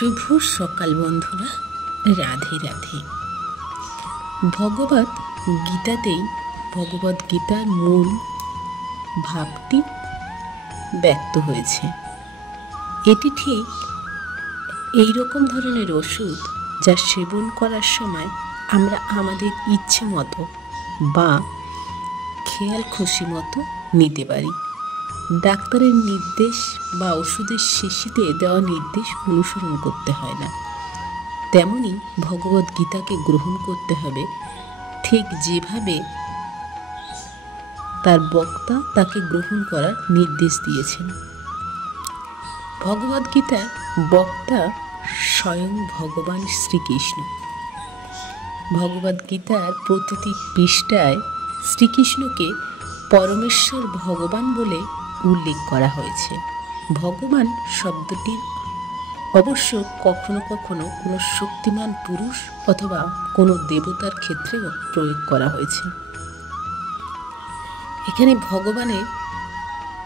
শুভ সকাল বন্ধুরা, রাধে রাধে। ভগবদ গীতাতেই ভগবদ গীতার মূল ভাবটি ব্যক্ত হয়েছে। এটি ঠিক এই রকম ধরনের ওষুধ যা সেবন করার সময় আমরা আমাদের ইচ্ছে মতো বা খেয়াল খুশি মতো নিতে পারি। ডাক্তারের নির্দেশ বা ওষুধের শিশিতে দেওয়া নির্দেশ অনুসরণ করতে হয় না। তেমনি ভগবদ গীতাকে গ্রহণ করতে হবে ঠিক যেভাবে তার বক্তা তাকে গ্রহণ করার নির্দেশ দিয়েছেন। ভগবদ গীতার বক্তা স্বয়ং ভগবান শ্রীকৃষ্ণ। ভগবদ গীতার প্রতিটি পৃষ্ঠায় শ্রীকৃষ্ণকে পরমেশ্বর ভগবান বলে উল্লেখ করা হয়েছে। ভগবান শব্দটির অবশ্য কখনো কখনো কোনো শক্তিমান পুরুষ অথবা কোনো দেবতার ক্ষেত্রেও প্রয়োগ করা হয়েছে। এখানে ভগবানের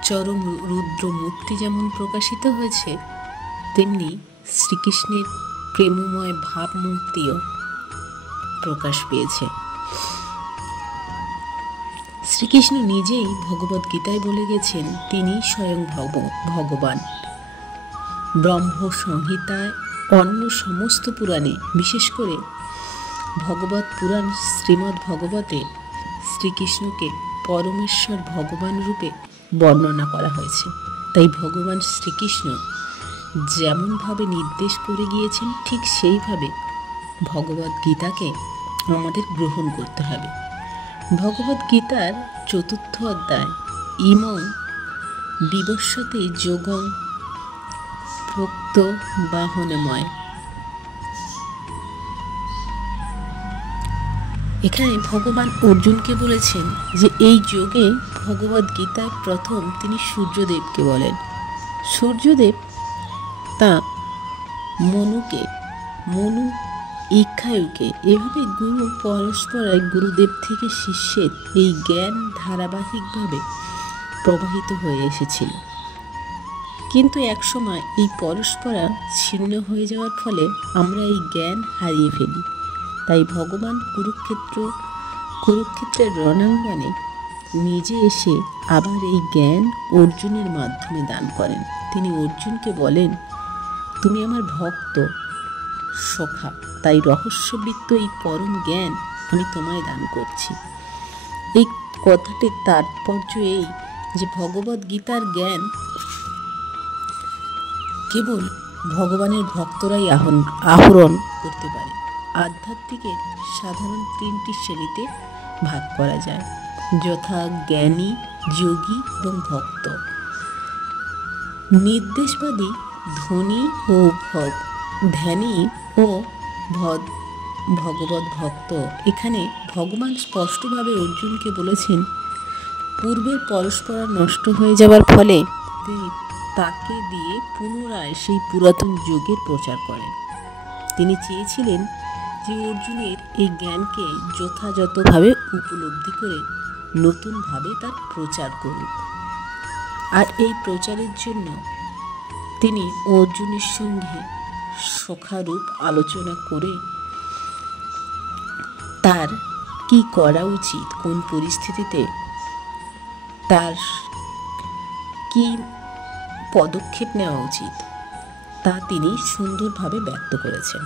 চরম রুদ্র মূর্তি যেমন প্রকাশিত হয়েছে, তেমনি শ্রীকৃষ্ণের প্রেমময় ভাবমূর্তিও প্রকাশ পেয়েছে। শ্রীকৃষ্ণ নিজেই ভগবদ গীতায় বলে গেছেন তিনি স্বয়ং ভগবান। ব্রহ্ম সংহিতায় অন্য সমস্ত পুরাণে, বিশেষ করে ভগবত পুরাণ শ্রীমদ্ ভগবতে শ্রীকৃষ্ণকে পরমেশ্বর ভগবান রূপে বর্ণনা করা হয়েছে। তাই ভগবান শ্রীকৃষ্ণ যেমনভাবে নির্দেশ করে গিয়েছেন ঠিক সেইভাবে ভগবদ গীতাকে আমাদের গ্রহণ করতে হবে। ভগবদ গীতার ৪র্থ অধ্যায় ইমং বিবস্বতে যোগং ভক্ত বাহনময়। এখানে ভগবান অর্জুনকে বলেছেন যে এই যোগে ভগবদ গীতায় প্রথম তিনি সূর্যদেবকে বলেন। সূর্যদেব তা মনু ইক্ষায়ুকে এভাবে গুরু পরস্পরায় গুরুদেব থেকে শিষ্যের এই জ্ঞান ধারাবাহিকভাবে প্রবাহিত হয়ে এসেছিল। কিন্তু একসময় এই পরস্পরা ছিন্ন হয়ে যাওয়ার ফলে আমরা এই জ্ঞান হারিয়ে ফেলি। তাই ভগবান কুরুক্ষেত্রের রণাঙ্গনে নিজে এসে আবার এই জ্ঞান অর্জুনের মাধ্যমে দান করেন। তিনি অর্জুনকে বলেন, তুমি আমার ভক্ত সখা, তাই রহস্যবৃত্ত এই পরম জ্ঞান আমি তোমায় দান করছি। এই কথাটির তাৎপর্য এই যে ভগবদ গীতার জ্ঞান কেবল ভগবানের ভক্তরাই আহরণ করতে পারে। আধ্যাত্মিকের সাধারণ 3টি শ্রেণীতে ভাগ করা যায়, যথা জ্ঞানী, যোগী এবং ভক্ত। নির্দেশবাদী, ধনী ও ধ্যানী ও ভগবত ভক্ত। এখানে ভগবান স্পষ্টভাবে অর্জুনকে বলেছেন পূর্বের পরস্পর নষ্ট হয়ে যাওয়ার ফলে তিনি তাকে দিয়ে পুনরায় সেই পুরাতন যোগের প্রচার করেন। তিনি চেয়েছিলেন যে অর্জুনের এই জ্ঞানকে যথাযথভাবে উপলব্ধি করে নতুনভাবে তার প্রচার করুক। আর এই প্রচারের জন্য তিনি অর্জুনের সঙ্গে সখারূপ আলোচনা করে তার কি করা উচিত, কোন পরিস্থিতিতে তার কি পদক্ষেপ নেওয়া উচিত তা তিনি সুন্দরভাবে ব্যক্ত করেছেন।